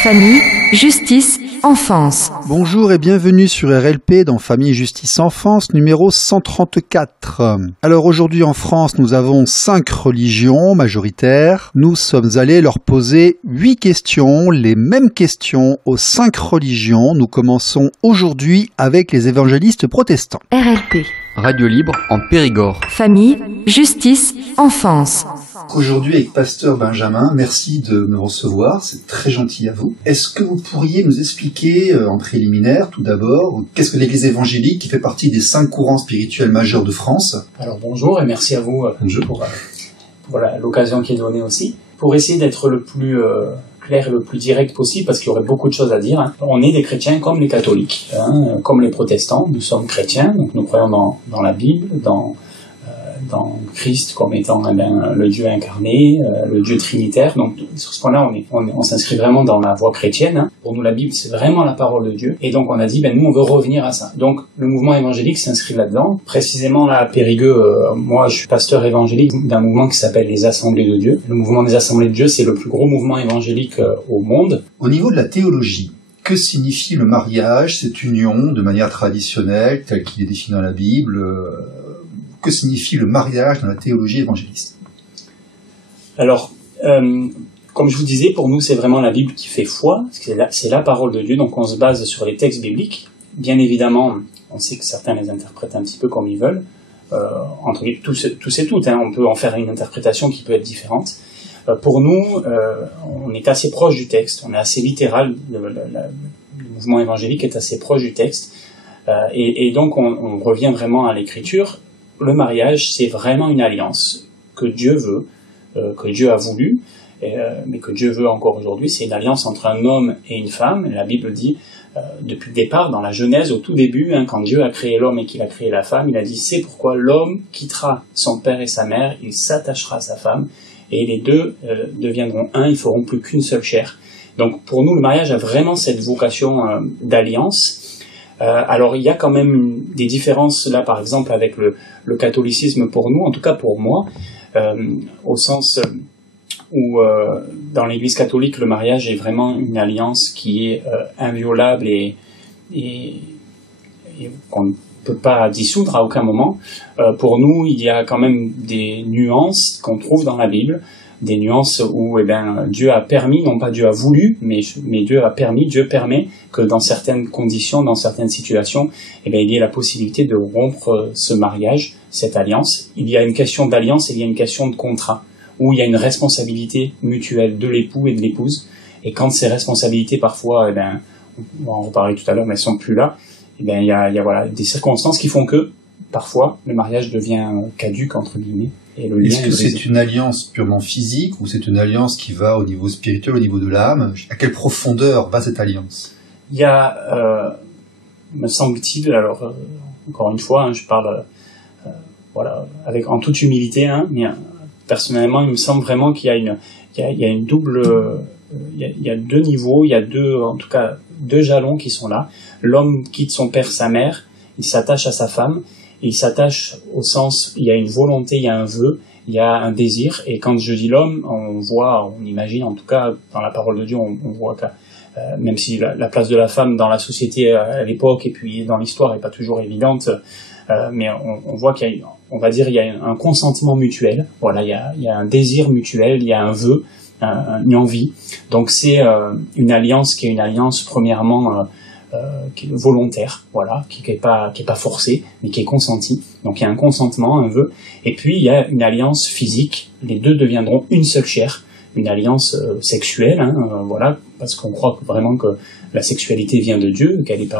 Famille, justice, enfance. Bonjour et bienvenue sur RLP dans Famille, justice, enfance, numéro 134. Alors aujourd'hui en France, nous avons 5 religions majoritaires. Nous sommes allés leur poser 8 questions, les mêmes questions aux 5 religions. Nous commençons aujourd'hui avec les évangélistes protestants. RLP. Radio libre en Périgord. Famille, justice, enfance. Aujourd'hui avec Pasteur Benjamin, merci de me recevoir, c'est très gentil à vous. Est-ce que vous pourriez nous expliquer en préliminaire, tout d'abord, qu'est-ce que l'Église évangélique qui fait partie des 5 courants spirituels majeurs de France? Alors bonjour et merci à vous pour l'occasion qui est donnée aussi. Pour essayer d'être le plus clair et le plus direct possible, parce qu'il y aurait beaucoup de choses à dire, on est des chrétiens comme les catholiques, comme les protestants, nous sommes chrétiens, donc nous croyons dans la Bible, dans dans Christ comme étant le Dieu incarné, le Dieu trinitaire. Donc sur ce point-là, on s'inscrit vraiment dans la voie chrétienne. Pour nous, la Bible, c'est vraiment la parole de Dieu. Et donc on a dit, nous, on veut revenir à ça. Donc le mouvement évangélique s'inscrit là-dedans. Précisément là, à Périgueux, moi, je suis pasteur évangélique d'un mouvement qui s'appelle les Assemblées de Dieu. Le mouvement des Assemblées de Dieu, c'est le plus gros mouvement évangélique au monde. Au niveau de la théologie, que signifie le mariage, cette union de manière traditionnelle, telle qu'il est défini dans la Bible? Que signifie le mariage dans la théologie évangéliste? Alors, comme je vous disais, pour nous, c'est vraiment la Bible qui fait foi, c'est la parole de Dieu, donc on se base sur les textes bibliques. Bien évidemment, on sait que certains les interprètent un petit peu comme ils veulent, entre tous et toutes, on peut en faire une interprétation qui peut être différente. Pour nous, on est assez proche du texte, on est assez littéral, le mouvement évangélique est assez proche du texte, et donc on revient vraiment à l'écriture. Le mariage, c'est vraiment une alliance que Dieu veut, que Dieu a voulu, mais que Dieu veut encore aujourd'hui. C'est une alliance entre un homme et une femme. Et la Bible dit, depuis le départ, dans la Genèse, au tout début, quand Dieu a créé l'homme et qu'il a créé la femme, il a dit, c'est pourquoi l'homme quittera son père et sa mère, il s'attachera à sa femme, et les deux deviendront un, ils feront plus qu'une seule chair. Donc pour nous, le mariage a vraiment cette vocation d'alliance. Alors il y a quand même des différences là, par exemple avec le catholicisme pour nous, en tout cas pour moi, au sens où dans l'Église catholique le mariage est vraiment une alliance qui est inviolable et qu'on ne peut pas dissoudre à aucun moment. Pour nous, il y a quand même des nuances qu'on trouve dans la Bible, des nuances où Dieu a permis, non pas Dieu a voulu, mais Dieu a permis, Dieu permet que dans certaines conditions, dans certaines situations, il y ait la possibilité de rompre ce mariage, cette alliance. Il y a une question d'alliance et il y a une question de contrat, où il y a une responsabilité mutuelle de l'époux et de l'épouse. Et quand ces responsabilités, parfois, on va en reparler tout à l'heure, mais elles sont plus là, il y a des circonstances qui font que, parfois, le mariage devient caduc, entre guillemets. Est-ce que c'est une alliance purement physique ou c'est une alliance qui va au niveau spirituel, au niveau de l'âme? À quelle profondeur va cette alliance? Il y a, me semble-t-il, alors encore une fois, je parle en toute humilité, mais personnellement, il me semble vraiment qu'il y a une double, il y a deux niveaux, il y a deux jalons qui sont là. L'homme quitte son père, sa mère, il s'attache à sa femme. Il s'attache au sens, il y a une volonté, il y a un vœu, il y a un désir. Et quand je dis l'homme, on imagine, en tout cas, dans la parole de Dieu, on voit que même si la place de la femme dans la société à l'époque et puis dans l'histoire n'est pas toujours évidente, mais on voit qu'il y a un consentement mutuel. Voilà, il y a un désir mutuel, il y a un vœu, une envie. Donc c'est une alliance qui est une alliance premièrement qui est volontaire, voilà, qui est pas forcée, mais qui est consentie. Donc il y a un consentement, un vœu, et puis il y a une alliance physique. Les deux deviendront une seule chair, une alliance sexuelle, voilà, parce qu'on croit vraiment que la sexualité vient de Dieu, qu'elle est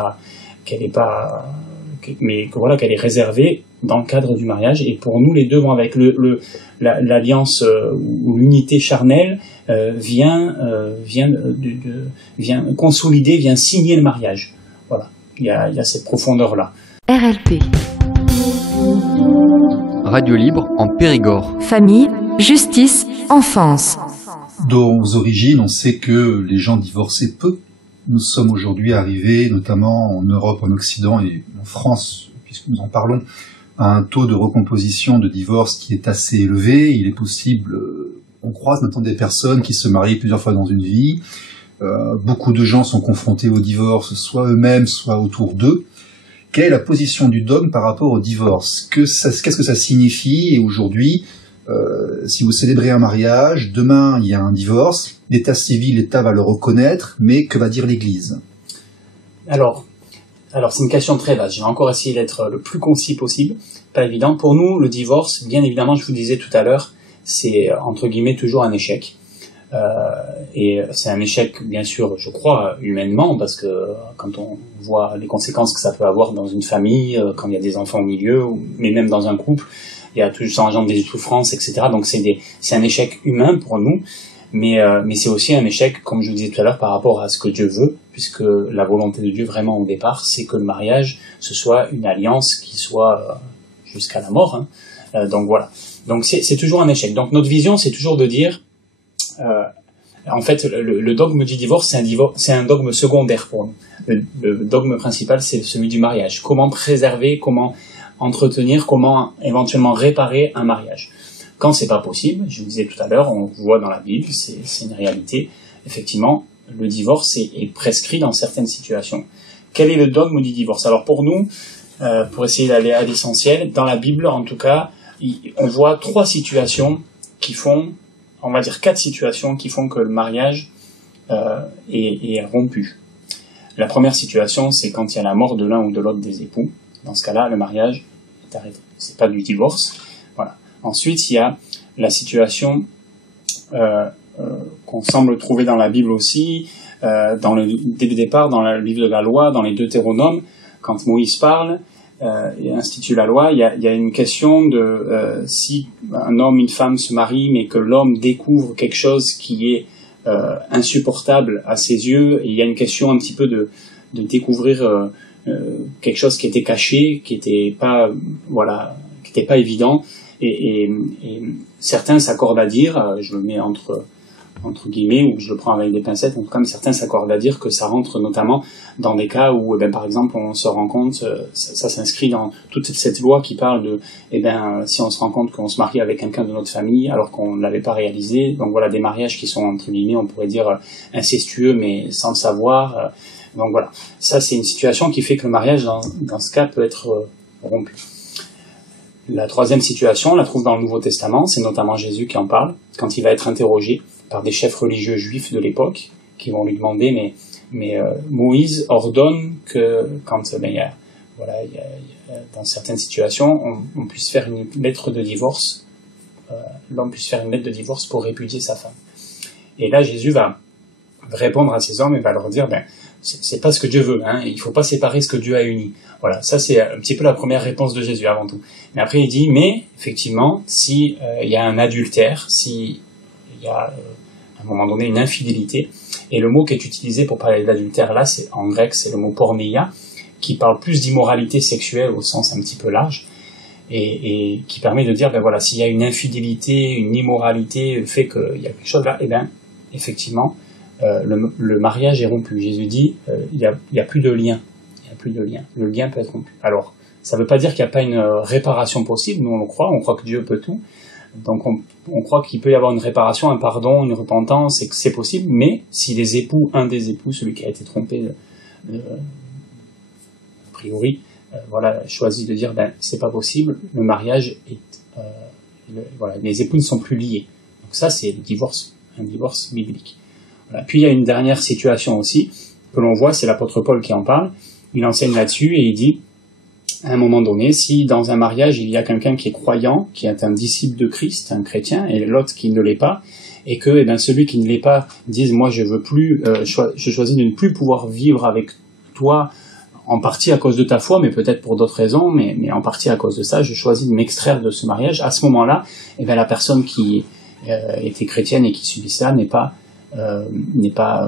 réservée dans le cadre du mariage. Et pour nous, les deux vont avec l'alliance ou l'unité charnelle vient consolider, vient signer le mariage. Voilà, il y a cette profondeur-là. RLP. Radio libre en Périgord. Famille, justice, enfance. Aux origines, on sait que les gens divorçaient peu. Nous sommes aujourd'hui arrivés, notamment en Europe, en Occident et en France, puisque nous en parlons, à un taux de recomposition de divorce qui est assez élevé. Il est possible, on croise maintenant des personnes qui se marient plusieurs fois dans une vie. Beaucoup de gens sont confrontés au divorce, soit eux-mêmes, soit autour d'eux. Quelle est la position du dogme par rapport au divorce ? Qu'est-ce que ça signifie ? Et aujourd'hui, si vous célébrez un mariage, demain il y a un divorce, l'état civil, l'État va le reconnaître, mais que va dire l'Église ? Alors c'est une question très vaste. Je vais encore essayer d'être le plus concis possible. Pas évident. Pour nous, le divorce, bien évidemment, je vous disais tout à l'heure, c'est entre guillemets toujours un échec. Et c'est un échec, bien sûr, je crois, humainement, parce que quand on voit les conséquences que ça peut avoir dans une famille, quand il y a des enfants au milieu, mais même dans un couple, il y a toujours, ça engendre des souffrances, etc. Donc c'est un échec humain pour nous, mais c'est aussi un échec, comme je vous disais tout à l'heure, par rapport à ce que Dieu veut, puisque la volonté de Dieu vraiment au départ, c'est que le mariage, ce soit une alliance qui soit jusqu'à la mort. Donc voilà. Donc c'est toujours un échec. Donc notre vision, c'est toujours de dire, en fait, le dogme du divorce, c'est un dogme secondaire pour nous. Le dogme principal, c'est celui du mariage. Comment préserver, comment entretenir, comment éventuellement réparer un mariage. Quand c'est pas possible, je vous disais tout à l'heure, on voit dans la Bible, c'est une réalité. Effectivement, le divorce est prescrit dans certaines situations. Quel est le dogme du divorce ? Alors pour nous, pour essayer d'aller à l'essentiel, dans la Bible, en tout cas, on voit 3 situations qui font, on va dire 4 situations qui font que le mariage est rompu. La première situation, c'est quand il y a la mort de l'un ou de l'autre des époux. Dans ce cas-là, le mariage est arrêté. C'est pas du divorce. Voilà. Ensuite, il y a la situation qu'on semble trouver dans la Bible aussi, dès le départ, dans le livre de la loi, dans les Deutéronomes, quand Moïse parle et institue la loi, il y a une question de si un homme, une femme se marient, mais que l'homme découvre quelque chose qui est insupportable à ses yeux, et il y a une question un petit peu de découvrir quelque chose qui était caché, qui était pas évident, et certains s'accordent à dire, je le mets entre guillemets, ou je le prends avec des pincettes, en tout cas, mais certains s'accordent à dire que ça rentre notamment dans des cas où, par exemple, on se rend compte, ça s'inscrit dans toute cette loi qui parle de, si on se rend compte qu'on se marie avec quelqu'un de notre famille alors qu'on ne l'avait pas réalisé, donc voilà, des mariages qui sont, entre guillemets, on pourrait dire incestueux, mais sans le savoir, donc voilà. Ça, c'est une situation qui fait que le mariage, dans ce cas, peut être rompu. La troisième situation, on la trouve dans le Nouveau Testament, c'est notamment Jésus qui en parle, quand il va être interrogé par des chefs religieux juifs de l'époque, qui vont lui demander, mais Moïse ordonne que quand dans certaines situations, on puisse faire une lettre de divorce, l'homme puisse faire une lettre de divorce pour répudier sa femme. Et là, Jésus va répondre à ces hommes et va leur dire, c'est pas ce que Dieu veut, il faut pas séparer ce que Dieu a uni. Voilà, ça c'est un petit peu la première réponse de Jésus avant tout. Mais après il dit, mais effectivement, si il y a un adultère, si il y a à un moment donné une infidélité, et le mot qui est utilisé pour parler d'adultère là, en grec, c'est le mot porneia, qui parle plus d'immoralité sexuelle au sens un petit peu large, et qui permet de dire, s'il y a une infidélité, une immoralité, le fait qu'il y a quelque chose là, effectivement, le mariage est rompu. Jésus dit, il y a plus de lien. Il y a plus de lien. Le lien peut être rompu. Alors, ça ne veut pas dire qu'il n'y a pas une réparation possible. Nous, on croit que Dieu peut tout. Donc, on croit qu'il peut y avoir une réparation, un pardon, une repentance, et que c'est possible. Mais si un des époux, celui qui a été trompé, a priori, choisit de dire, c'est pas possible. Le mariage est, les époux ne sont plus liés. Donc ça, c'est le divorce, un divorce biblique. Voilà. Puis il y a une dernière situation aussi que l'on voit, c'est l'apôtre Paul qui en parle. Il enseigne là-dessus et il dit, à un moment donné, si dans un mariage il y a quelqu'un qui est croyant, qui est un disciple de Christ, un chrétien, et l'autre qui ne l'est pas, et que celui qui ne l'est pas dise, moi je veux plus, je choisis de ne plus pouvoir vivre avec toi en partie à cause de ta foi, mais peut-être pour d'autres raisons, mais en partie à cause de ça, je choisis de m'extraire de ce mariage. À ce moment-là, eh bien, la personne qui était chrétienne et qui subit ça n'est pas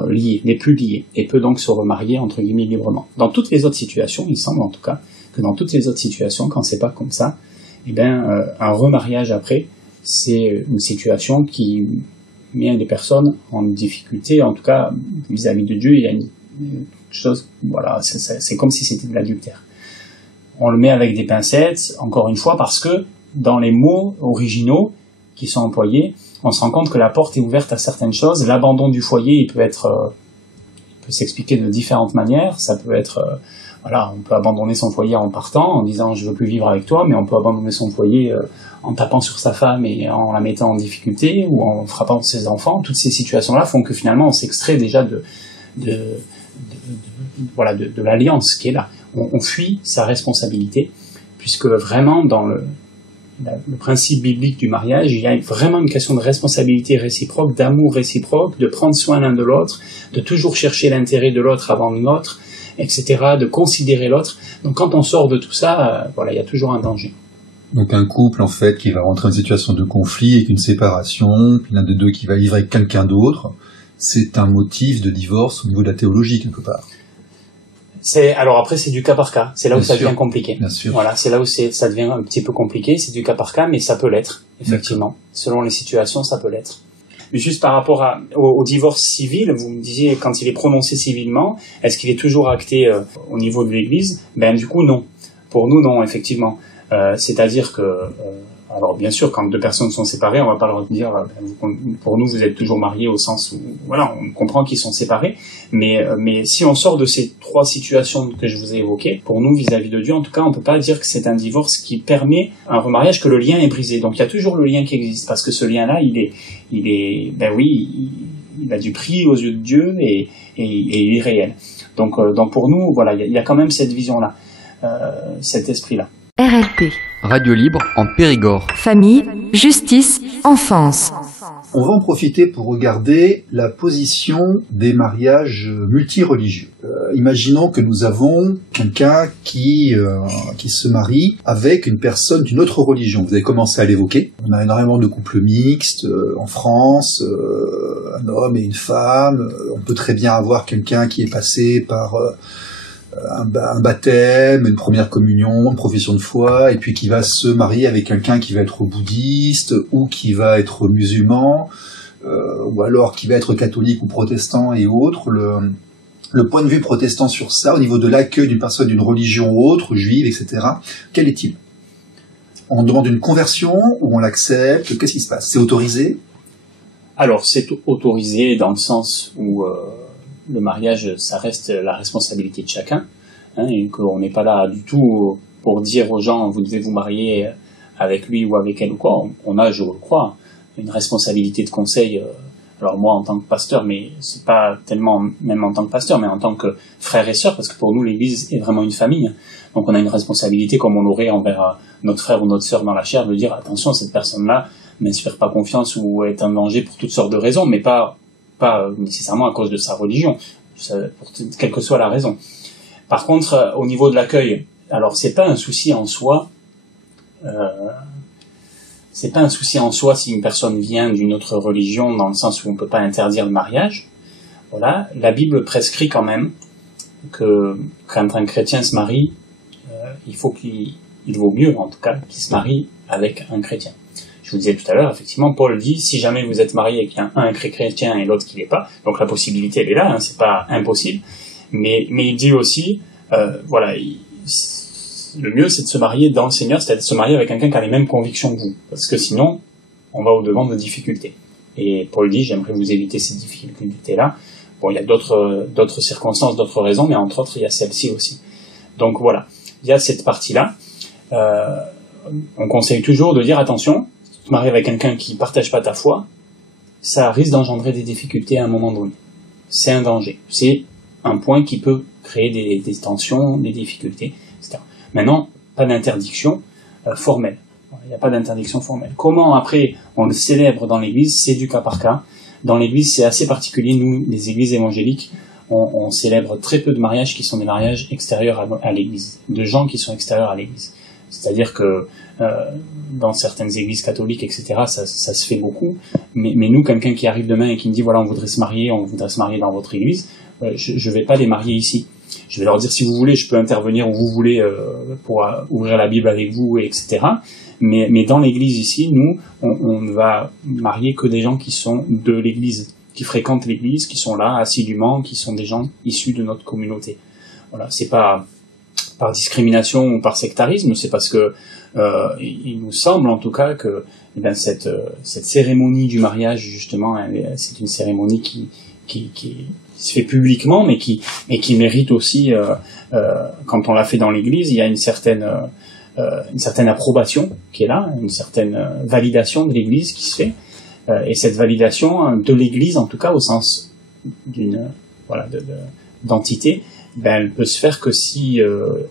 liée, n'est plus liée, et peut donc se remarier entre guillemets librement. Dans toutes les autres situations, il semble en tout cas que dans toutes les autres situations, quand c'est pas comme ça, eh bien, un remariage après, c'est une situation qui met des personnes en difficulté, en tout cas vis-à-vis de Dieu. Il y a une chose, voilà, c'est comme si c'était de l'adultère. On le met avec des pincettes, encore une fois, parce que dans les mots originaux qui sont employés, on se rend compte que la porte est ouverte à certaines choses. L'abandon du foyer, il peut s'expliquer de différentes manières. Ça peut être, voilà, on peut abandonner son foyer en partant, en disant je veux plus vivre avec toi, mais on peut abandonner son foyer en tapant sur sa femme et en la mettant en difficulté, ou en frappant ses enfants. Toutes ces situations-là font que finalement on s'extrait déjà de l'alliance qui est là. On fuit sa responsabilité, puisque vraiment dans le principe biblique du mariage, il y a vraiment une question de responsabilité réciproque, d'amour réciproque, de prendre soin l'un de l'autre, de toujours chercher l'intérêt de l'autre avant le nôtre, etc., de considérer l'autre. Donc quand on sort de tout ça, voilà, il y a toujours un danger. Donc un couple, en fait, qui va rentrer en situation de conflit avec une séparation, puis l'un des deux qui va vivre avec quelqu'un d'autre, c'est un motif de divorce au niveau de la théologie, quelque part. Alors après, c'est du cas par cas. C'est là où ça devient compliqué. Bien sûr. Voilà, c'est là où ça devient un petit peu compliqué. C'est du cas par cas, mais ça peut l'être, effectivement. D'accord. Selon les situations, ça peut l'être. Mais juste par rapport au divorce civil, vous me disiez, quand il est prononcé civilement, est-ce qu'il est toujours acté au niveau de l'Église? Ben du coup, non. Pour nous, non, effectivement. C'est-à-dire que, alors bien sûr, quand deux personnes sont séparées, on va pas leur dire, pour nous, vous êtes toujours mariés au sens où, voilà, on comprend qu'ils sont séparés. Mais si on sort de ces trois situations que je vous ai évoquées, pour nous, vis-à-vis de Dieu, en tout cas, on peut pas dire que c'est un divorce qui permet un remariage, que le lien est brisé. Donc il y a toujours le lien qui existe, parce que ce lien-là, il a du prix aux yeux de Dieu et il est réel. Donc pour nous, voilà, il y a quand même cette vision-là, cet esprit-là. RLP. Radio libre en Périgord. Famille, justice, enfance. On va en profiter pour regarder la position des mariages multireligieux. Imaginons que nous avons quelqu'un qui se marie avec une personne d'une autre religion. Vous avez commencé à l'évoquer. On a énormément de couples mixtes en France, un homme et une femme. On peut très bien avoir quelqu'un qui est passé par un baptême, une première communion, une profession de foi, et puis qui va se marier avec quelqu'un qui va être bouddhiste, ou qui va être musulman, ou alors qui va être catholique ou protestant et autres. Le point de vue protestant sur ça, au niveau de l'accueil d'une personne d'une religion ou autre, juive, etc., quel est-il? On demande une conversion, ou on l'accepte? Qu'est-ce qui se passe? C'est autorisé? Alors, c'est autorisé dans le sens où le mariage, ça reste la responsabilité de chacun, hein, et qu'on n'est pas là du tout pour dire aux gens, vous devez vous marier avec lui ou avec elle ou quoi. On a, je le crois, une responsabilité de conseil. Alors moi, en tant que pasteur, mais c'est pas tellement même en tant que pasteur, mais en tant que frère et sœur, parce que pour nous, l'Église est vraiment une famille. Donc on a une responsabilité comme on l'aurait envers notre frère ou notre sœur dans la chair, de dire, attention, cette personne-là n'inspire pas confiance ou est un danger pour toutes sortes de raisons, mais pas nécessairement à cause de sa religion, quelle que soit la raison. Par contre, au niveau de l'accueil, alors c'est pas un souci en soi, si une personne vient d'une autre religion, dans le sens où on peut pas interdire le mariage. Voilà, la Bible prescrit quand même que quand un chrétien se marie, il vaut mieux en tout cas qu'il se marie avec un chrétien. Je vous disais tout à l'heure, effectivement, Paul dit, si jamais vous êtes marié avec un chrétien et l'autre qui l'est pas, donc la possibilité elle est là, hein, c'est pas impossible, mais il dit aussi, voilà, le mieux c'est de se marier dans le Seigneur, c'est-à-dire de se marier avec quelqu'un qui a les mêmes convictions que vous, parce que sinon, on va au-devant de difficultés. Et Paul dit, j'aimerais vous éviter ces difficultés-là. Bon, il y a d'autres circonstances, d'autres raisons, mais entre autres, il y a celle-ci aussi. Donc voilà, il y a cette partie-là. On conseille toujours de dire, attention, te marier avec quelqu'un qui partage pas ta foi, ça risque d'engendrer des difficultés à un moment donné. C'est un danger. C'est un point qui peut créer des tensions, des difficultés, etc. Maintenant, pas d'interdiction formelle. Il n'y a pas d'interdiction formelle. Comment après on le célèbre dans l'Église? C'est du cas par cas. Dans l'Église, c'est assez particulier. Nous, les Églises évangéliques, on célèbre très peu de mariages qui sont des mariages extérieurs à l'église, de gens qui sont extérieurs à l'église. C'est-à-dire que dans certaines églises catholiques, etc., ça se fait beaucoup. Mais nous, quelqu'un qui arrive demain et qui me dit, voilà, on voudrait se marier dans votre église, je vais pas les marier ici. Je vais leur dire, si vous voulez, je peux intervenir où vous voulez pour ouvrir la Bible avec vous, etc. Mais dans l'église ici, nous, on ne va marier que des gens qui sont de l'église, qui fréquentent l'église, qui sont là assidûment, qui sont des gens issus de notre communauté. Voilà, c'est pas par discrimination ou par sectarisme, c'est parce que il nous semble en tout cas que cette cérémonie du mariage, justement, c'est une cérémonie qui se fait publiquement, mais qui mérite aussi, quand on l'a fait dans l'église, il y a une certaine approbation qui est là, une certaine validation de l'église qui se fait, et cette validation de l'église, en tout cas au sens d'entité, elle peut se faire que si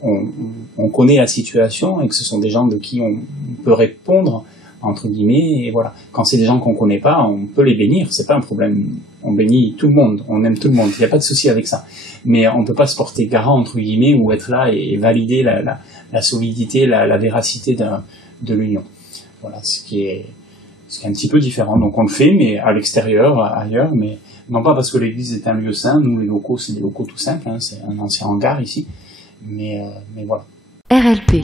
on connaît la situation et que ce sont des gens de qui on peut répondre, entre guillemets, et voilà. Quand c'est des gens qu'on connaît pas, on peut les bénir, c'est pas un problème. On bénit tout le monde, on aime tout le monde, il n'y a pas de souci avec ça. Mais on peut pas se porter garant, entre guillemets, ou être là et valider la solidité, la véracité de l'union. Voilà, ce qui est un petit peu différent. Donc on le fait, mais à l'extérieur, ailleurs, mais non pas parce que l'église est un lieu saint. Nous, les locaux, c'est des locaux tout simples, hein, c'est un ancien hangar ici, mais voilà. RLP.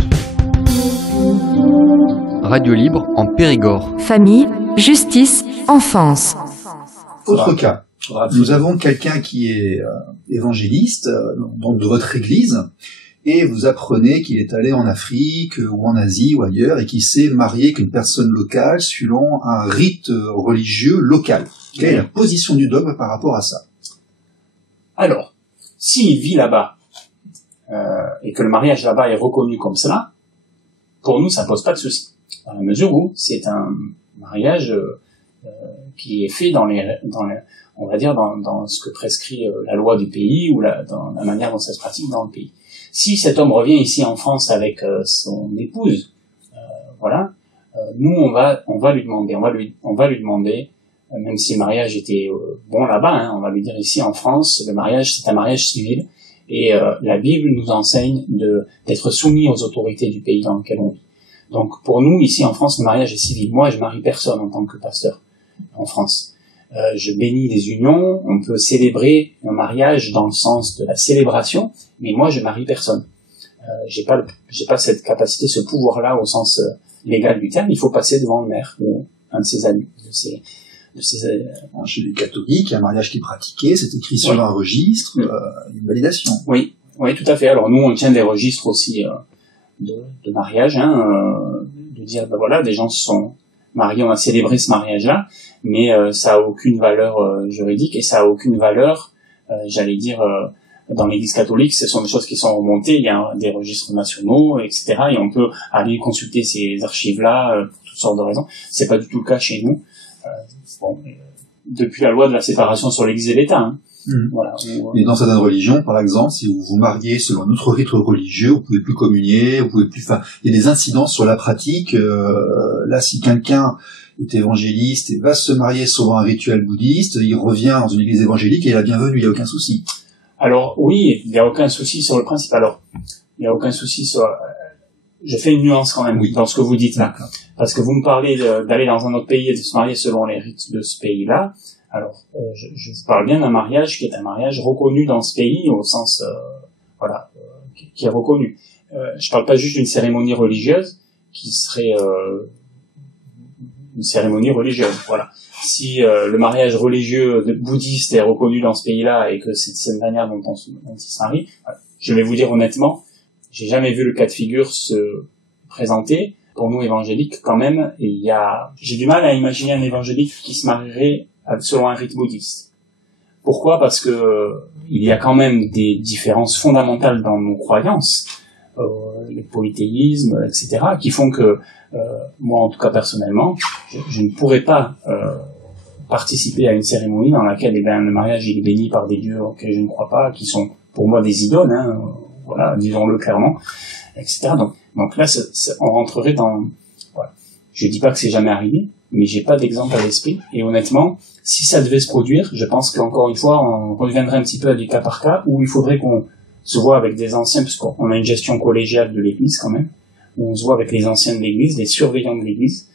Radio libre en Périgord. Famille, justice, enfance. Autre cas. Nous avons quelqu'un qui est évangéliste, donc de votre église, et vous apprenez qu'il est allé en Afrique ou en Asie ou ailleurs et qu'il s'est marié avec une personne locale selon un rite religieux local. Quelle est la position du dogme par rapport à ça? Alors, s'il vit là-bas et que le mariage là-bas est reconnu comme cela, pour nous, ça pose pas de souci. Dans la mesure où c'est un mariage qui est fait on va dire dans ce que prescrit la loi du pays ou dans la manière dont ça se pratique dans le pays. Si cet homme revient ici en France avec son épouse, nous on va lui demander, même si le mariage était bon là-bas, hein, on va lui dire ici en France, le mariage c'est un mariage civil et la Bible nous enseigne d'être soumis aux autorités du pays dans lequel on vit. Donc pour nous ici en France le mariage est civil. Moi je marie personne en tant que pasteur en France. Je bénis les unions, on peut célébrer un mariage dans le sens de la célébration, mais moi je marie personne. J'ai pas cette capacité, ce pouvoir-là au sens légal du terme. Il faut passer devant le maire ou un de ses amis. Chez les catholiques, il y a un mariage qui est pratiqué, c'est écrit sur un registre, une validation. Oui, tout à fait. Alors nous on tient des registres aussi de mariage, de dire des gens se sont mariés, on a célébré ce mariage-là, mais ça a aucune valeur juridique et ça a aucune valeur, dans l'Église catholique. Ce sont des choses qui sont remontées, il y a des registres nationaux, etc. Et on peut aller consulter ces archives-là pour toutes sortes de raisons. C'est pas du tout le cas chez nous. Depuis la loi de la séparation sur l'Église et l'État. Hein. Voilà. Et dans certaines religions, par exemple, si vous vous mariez selon un autre rite religieux, vous pouvez plus communier, il y a des incidences sur la pratique. Là, si quelqu'un est évangéliste et va se marier selon un rituel bouddhiste, il revient dans une église évangélique et il est la bienvenue, il n'y a aucun souci. Alors oui, il n'y a aucun souci sur le principe. Alors, il n'y a aucun souci sur... Je fais une nuance quand même dans ce que vous dites là. Parce que vous me parlez d'aller dans un autre pays et de se marier selon les rites de ce pays-là. Alors, je vous parle bien d'un mariage qui est un mariage reconnu dans ce pays au sens, qui est reconnu. Je parle pas juste d'une cérémonie religieuse qui serait une cérémonie religieuse. Voilà. Si le mariage religieux bouddhiste est reconnu dans ce pays-là et que c'est cette manière dont il se marie, je vais vous dire honnêtement, j'ai jamais vu le cas de figure se présenter. Pour nous évangéliques, quand même, j'ai du mal à imaginer un évangélique qui se marierait selon un rite bouddhiste. Pourquoi? Parce que il y a quand même des différences fondamentales dans nos croyances, le polythéisme, etc., qui font que moi, en tout cas personnellement, je ne pourrais pas participer à une cérémonie dans laquelle le mariage il est béni par des dieux auxquels je ne crois pas, qui sont pour moi des idoles, disons-le clairement, etc. Donc là, on rentrerait dans... Voilà. Je dis pas que c'est jamais arrivé, mais j'ai pas d'exemple à l'esprit. Et honnêtement, si ça devait se produire, je pense qu'encore une fois, on reviendrait un petit peu à du cas par cas, où il faudrait qu'on se voit avec des anciens, puisqu'on a une gestion collégiale de l'Église quand même, où on se voit avec les anciens de l'Église, les surveillants de l'Église,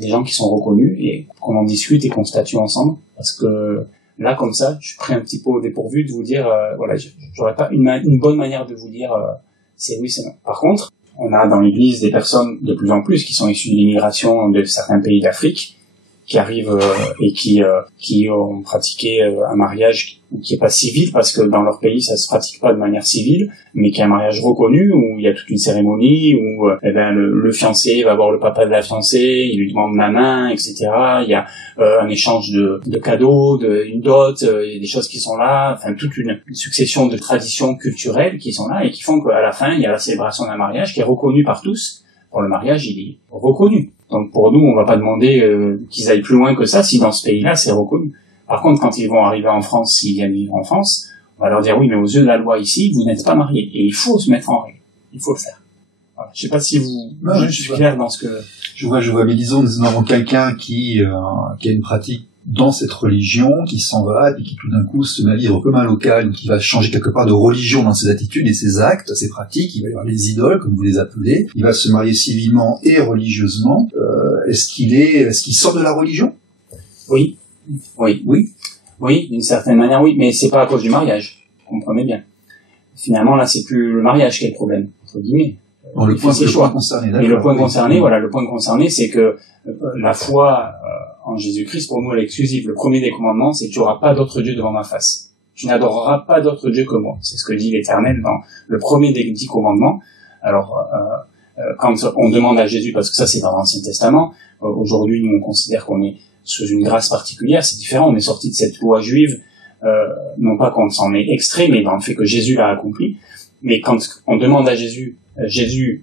des gens qui sont reconnus, et qu'on en discute et qu'on statue ensemble, parce que là, comme ça, je suis pris un petit peu au dépourvu de vous dire, voilà, j'aurais pas une bonne manière de vous dire, c'est oui, c'est non. Par contre, on a dans l'Église des personnes de plus en plus qui sont issues de l'immigration de certains pays d'Afrique, qui arrivent et qui ont pratiqué un mariage qui est pas civil, parce que dans leur pays ça se pratique pas de manière civile, mais qui est un mariage reconnu, où il y a toute une cérémonie, où le fiancé va voir le papa de la fiancée, il lui demande la main, etc. Il y a un échange de cadeaux, une dot, il y a des choses qui sont là, enfin toute une succession de traditions culturelles qui sont là et qui font qu'à la fin il y a la célébration d'un mariage qui est reconnu par tous. Pour le mariage, il est reconnu. Donc pour nous, on va pas demander qu'ils aillent plus loin que ça si dans ce pays-là c'est reconnu. Par contre, quand ils vont arriver en France, s'ils viennent vivre en France, on va leur dire oui, mais aux yeux de la loi ici, vous n'êtes pas mariés. Et il faut se mettre en règle. Il faut le faire. Voilà. Je sais pas si je suis clair dans ce que... Je vois, mais disons, nous avons quelqu'un qui a une pratique dans cette religion, qui s'en va, et qui tout d'un coup se met à vivre comme un local, qui va changer quelque part de religion dans ses attitudes et ses actes, ses pratiques, il va y avoir les idoles, comme vous les appelez, il va se marier civilement et religieusement, est-ce qu'il sort de la religion? Oui, d'une certaine manière oui, mais c'est pas à cause du mariage, comprenez bien. Finalement là c'est plus le mariage qui est le problème, entre guillemets. Bon, le point concerné, et le point concerné, voilà, le point concerné, c'est que la foi en Jésus-Christ, pour nous, elle est exclusive. Le premier des commandements, c'est que tu n'auras pas d'autre Dieu devant ma face. Tu n'adoreras pas d'autre Dieu que moi. C'est ce que dit l'Éternel dans le premier des 10 commandements. Alors, quand on demande à Jésus, parce que ça c'est dans l'Ancien Testament, aujourd'hui nous on considère qu'on est sous une grâce particulière, c'est différent, on est sorti de cette loi juive, non pas qu'on s'en est extrait, mais dans le fait que Jésus l'a accompli. Mais quand on demande à Jésus,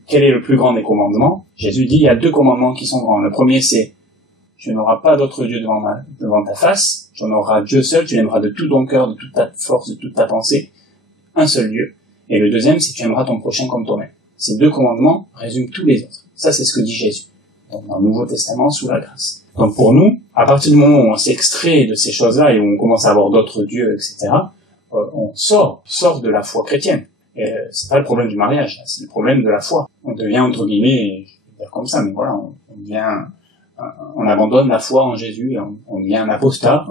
quel est le plus grand des commandements? Jésus dit, il y a 2 commandements qui sont grands. Le premier, c'est, tu n'auras pas d'autre Dieu devant ta face, tu en auras Dieu seul, tu l'aimeras de tout ton cœur, de toute ta force, de toute ta pensée, un seul Dieu. Et le deuxième, c'est tu aimeras ton prochain comme toi-même. Ces 2 commandements résument tous les autres. Ça, c'est ce que dit Jésus. Donc, dans le Nouveau Testament, sous la grâce. Donc, pour nous, à partir du moment où on s'extrait de ces choses-là et où on commence à avoir d'autres dieux, etc., on sort de la foi chrétienne. Et c'est pas le problème du mariage, là, c'est le problème de la foi. On devient, entre guillemets, je vais dire comme ça, mais voilà, on abandonne la foi en Jésus, on devient un apostat.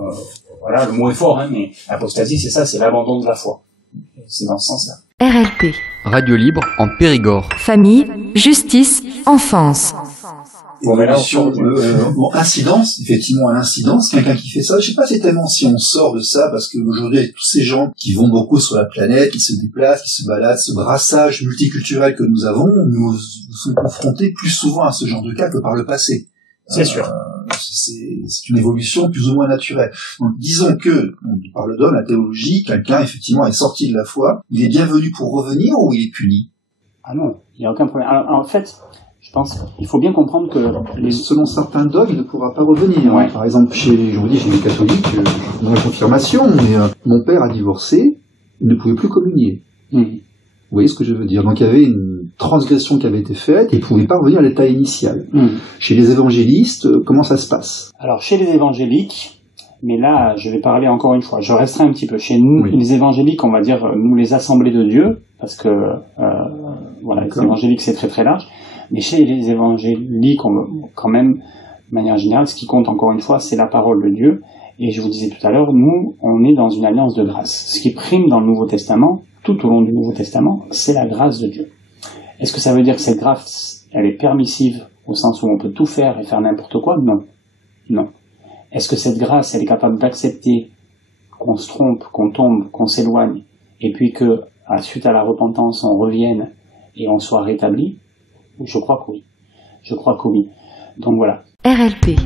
Voilà, le mot est fort, hein, mais l'apostasie, c'est ça, c'est l'abandon de la foi. Et c'est dans ce sens-là. RLP. Radio libre en Périgord. Famille, justice, enfance. Bon, mais là, incidence, effectivement, à l'incidence, quelqu'un qui fait ça, je sais pas c'est tellement si on sort de ça, parce qu'aujourd'hui, avec tous ces gens qui vont beaucoup sur la planète, qui se déplacent, qui se baladent, ce brassage multiculturel que nous avons, nous sommes confrontés plus souvent à ce genre de cas que par le passé. C'est sûr. C'est une évolution plus ou moins naturelle. Donc, disons que, on parle d'homme, la théologie, quelqu'un, effectivement, est sorti de la foi, il est bienvenu pour revenir ou il est puni? Ah non, il n'y a aucun problème. Alors, en fait, je pense qu'il faut bien comprendre que selon certains dogmes, il ne pourra pas revenir. Ouais. Par exemple, chez les catholiques, dans la confirmation, mais mon père a divorcé, il ne pouvait plus communier. Vous voyez ce que je veux dire? Donc il y avait une transgression qui avait été faite, et il ne pouvait pas revenir à l'état initial. Chez les évangélistes, comment ça se passe? Alors chez les évangéliques, mais là je vais parler encore une fois, je resterai un petit peu. Chez nous, les évangéliques, on va dire nous les assemblées de Dieu, parce que voilà, les évangéliques c'est très très large. Mais chez les évangéliques, quand même, de manière générale, ce qui compte encore une fois, c'est la parole de Dieu. Et je vous disais tout à l'heure, nous, on est dans une alliance de grâce. Ce qui prime dans le Nouveau Testament, tout au long du Nouveau Testament, c'est la grâce de Dieu. Est-ce que ça veut dire que cette grâce, elle est permissive, au sens où on peut tout faire et faire n'importe quoi? Non. Non. Est-ce que cette grâce, elle est capable d'accepter qu'on se trompe, qu'on tombe, qu'on s'éloigne, et puis que, suite à la repentance, on revienne et on soit rétabli? Je crois que oui. Je crois que oui. Donc voilà. RLP.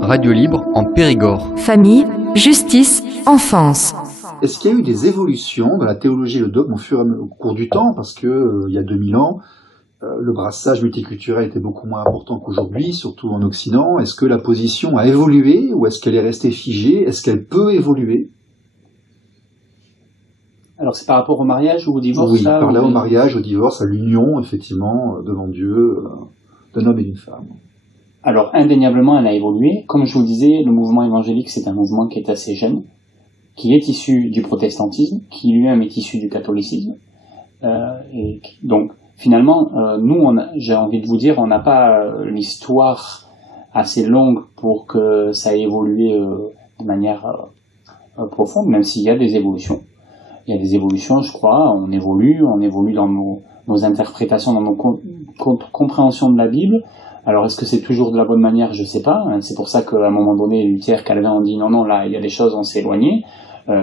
Radio libre en Périgord. Famille, justice, enfance. Est-ce qu'il y a eu des évolutions dans la théologie et le dogme au cours du temps? Parce que il y a 2000 ans, le brassage multiculturel était beaucoup moins important qu'aujourd'hui, surtout en Occident. Est-ce que la position a évolué ou est-ce qu'elle est restée figée? Est-ce qu'elle peut évoluer? Alors c'est par rapport au mariage ou au divorce? Oui, par là au mariage, au divorce, à l'union, effectivement, devant Dieu, d'un homme et d'une femme. Alors, indéniablement, elle a évolué. Comme je vous le disais, le mouvement évangélique, c'est un mouvement qui est assez jeune, qui est issu du protestantisme, qui lui-même est issu du catholicisme. Et donc, finalement, nous, j'ai envie de vous dire, on n'a pas l'histoire assez longue pour que ça ait évolué de manière profonde, même s'il y a des évolutions. Il y a des évolutions, je crois, on évolue dans nos interprétations, dans nos compréhensions de la Bible. Alors, est-ce que c'est toujours de la bonne manière? Je sais pas. C'est pour ça qu'à un moment donné, Luther, Calvin ont dit non, là, il y a des choses, on s'est éloigné,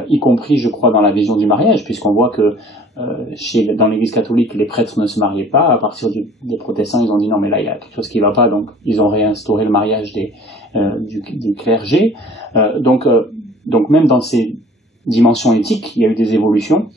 y compris, je crois, dans la vision du mariage, puisqu'on voit que dans l'Église catholique, les prêtres ne se mariaient pas. À partir des protestants, ils ont dit non, mais là, il y a quelque chose qui va pas, donc ils ont réinstauré le mariage du clergé. Donc même dans ces dimensions éthiques, il y a eu des évolutions.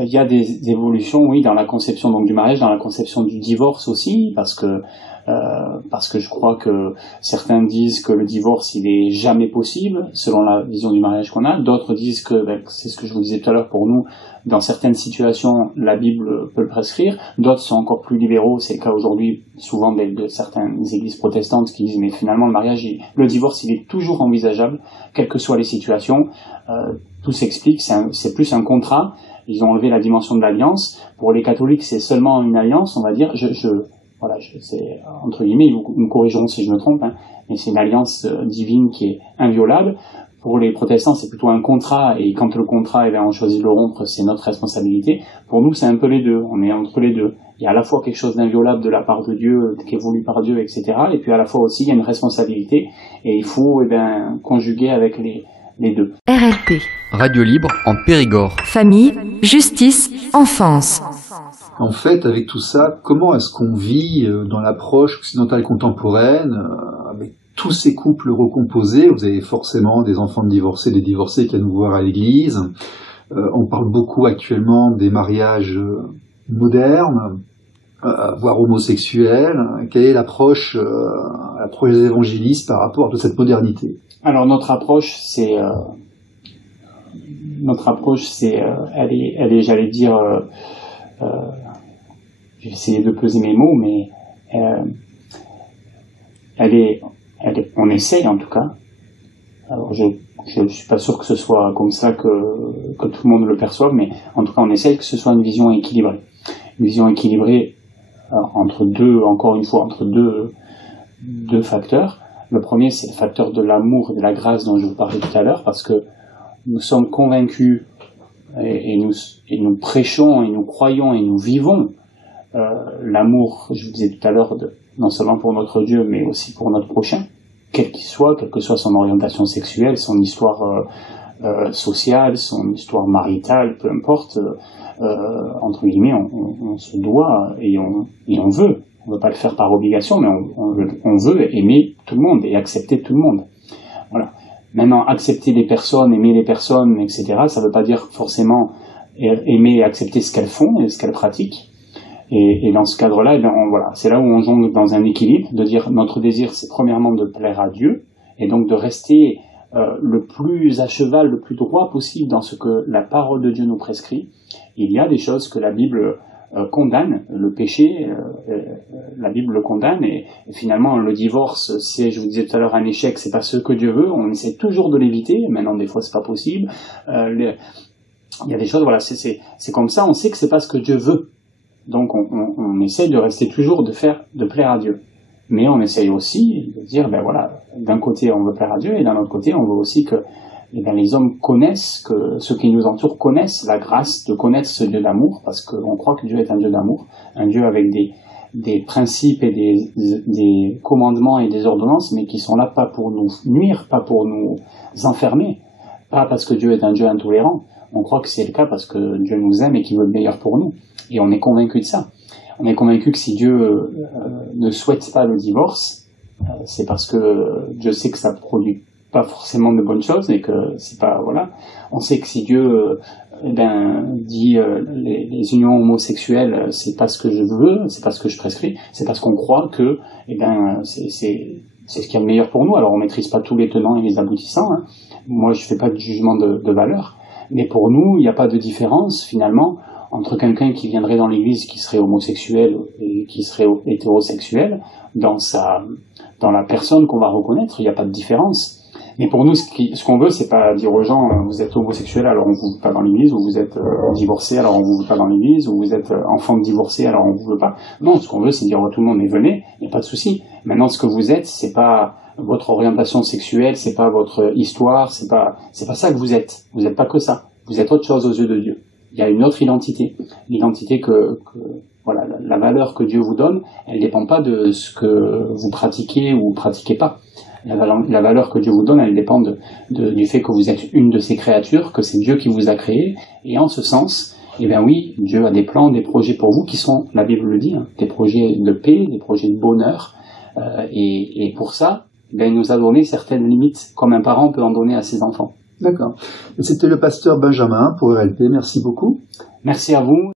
Il y a des évolutions, oui, dans la conception donc du mariage, dans la conception du divorce aussi, parce que je crois que certains disent que le divorce il est jamais possible selon la vision du mariage qu'on a. D'autres disent que c'est ce que je vous disais tout à l'heure, pour nous, dans certaines situations, la Bible peut le prescrire. D'autres sont encore plus libéraux. C'est le cas aujourd'hui souvent de certaines églises protestantes qui disent mais finalement le divorce il est toujours envisageable, quelles que soient les situations. Tout s'explique. C'est plus un contrat. Ils ont enlevé la dimension de l'alliance. Pour les catholiques, c'est seulement une alliance, on va dire. C'est entre guillemets, vous me corrigeront si je me trompe, hein, mais c'est une alliance divine qui est inviolable. Pour les protestants, c'est plutôt un contrat, et quand le contrat, on choisit de le rompre, c'est notre responsabilité. Pour nous, c'est un peu les deux. On est entre les deux. Il y a à la fois quelque chose d'inviolable de la part de Dieu, qui est voulu par Dieu, etc. Et puis à la fois aussi, il y a une responsabilité, et il faut conjuguer avec les deux. RLP. Radio libre en Périgord. Famille, justice, enfance. En fait, avec tout ça, comment est-ce qu'on vit dans l'approche occidentale contemporaine, avec tous ces couples recomposés? Vous avez forcément des enfants de divorcés, des divorcés qui viennent nous voir à l'église. On parle beaucoup actuellement des mariages modernes, voire homosexuels. Quelle est l'approche des évangélistes par rapport à toute cette modernité? Alors notre approche, elle est, j'allais dire, j'ai essayé de peser mes mots, mais on essaye en tout cas. Alors je suis pas sûr que ce soit comme ça que tout le monde le perçoive, mais en tout cas on essaye que ce soit une vision équilibrée. Une vision équilibrée entre deux facteurs. Le premier, c'est le facteur de l'amour et de la grâce dont je vous parlais tout à l'heure, parce que nous sommes convaincus et nous prêchons et nous croyons et nous vivons l'amour, je vous disais tout à l'heure, non seulement pour notre Dieu, mais aussi pour notre prochain, quel que soit son orientation sexuelle, son histoire sociale, son histoire maritale, peu importe, entre guillemets, on se doit et on veut. On ne veut pas le faire par obligation, mais on veut aimer tout le monde et accepter tout le monde. Voilà. Maintenant, accepter les personnes, aimer les personnes, etc., ça ne veut pas dire forcément aimer et accepter ce qu'elles font et ce qu'elles pratiquent. Et dans ce cadre-là, voilà, c'est là où on jongle dans un équilibre, de dire notre désir, c'est premièrement de plaire à Dieu, et donc de rester le plus à cheval, le plus droit possible dans ce que la parole de Dieu nous prescrit. Il y a des choses que la Bible condamne, le péché, la Bible le condamne, et finalement le divorce, c'est, je vous disais tout à l'heure, un échec, c'est pas ce que Dieu veut, on essaie toujours de l'éviter, maintenant des fois c'est pas possible, il y a des choses, voilà, c'est comme ça, on sait que c'est pas ce que Dieu veut, donc on essaye de rester toujours, de plaire à Dieu, mais on essaye aussi de dire, voilà, d'un côté on veut plaire à Dieu, et d'un autre côté on veut aussi que les hommes connaissent, que ceux qui nous entourent connaissent la grâce de connaître ce Dieu d'amour, parce qu'on croit que Dieu est un Dieu d'amour, un Dieu avec des principes et des commandements et des ordonnances, mais qui sont là pas pour nous nuire, pas pour nous enfermer, pas parce que Dieu est un Dieu intolérant. On croit que c'est le cas parce que Dieu nous aime et qu'il veut le meilleur pour nous. Et on est convaincu de ça. On est convaincu que si Dieu ne souhaite pas le divorce, c'est parce que Dieu sait que ça produit pas forcément de bonnes choses et que c'est pas, voilà. On sait que si Dieu dit les unions homosexuelles, c'est pas ce que je veux, c'est pas ce que je prescris, c'est parce qu'on croit que c'est ce qu'il y a de meilleur pour nous. Alors on maîtrise pas tous les tenants et les aboutissants, hein. Moi je fais pas de jugement de valeur, mais pour nous il n'y a pas de différence finalement entre quelqu'un qui viendrait dans l'église qui serait homosexuel et qui serait hétérosexuel, dans la personne qu'on va reconnaître, il n'y a pas de différence. Mais pour nous, ce qu'on veut, c'est pas dire aux gens, vous êtes homosexuel, alors on vous veut pas dans l'église, ou vous êtes divorcé, alors on vous veut pas dans l'église, ou vous êtes enfant de divorcé, alors on vous veut pas. Non, ce qu'on veut, c'est dire à tout le monde, mais venez, il n'y a pas de souci. Maintenant, ce que vous êtes, c'est pas votre orientation sexuelle, c'est pas votre histoire, c'est pas ça que vous êtes. Vous n'êtes pas que ça. Vous êtes autre chose aux yeux de Dieu. Il y a une autre identité. L'identité voilà, la valeur que Dieu vous donne, elle dépend pas de ce que vous pratiquez ou pratiquez pas. La valeur que Dieu vous donne, elle dépend du fait que vous êtes une de ses créatures, que c'est Dieu qui vous a créé. Et en ce sens, eh bien oui, Dieu a des plans, des projets pour vous qui sont, la Bible le dit, des projets de paix, des projets de bonheur. Et pour ça, il nous a donné certaines limites, comme un parent peut en donner à ses enfants. D'accord. C'était le pasteur Benjamin pour RLP. Merci beaucoup. Merci à vous.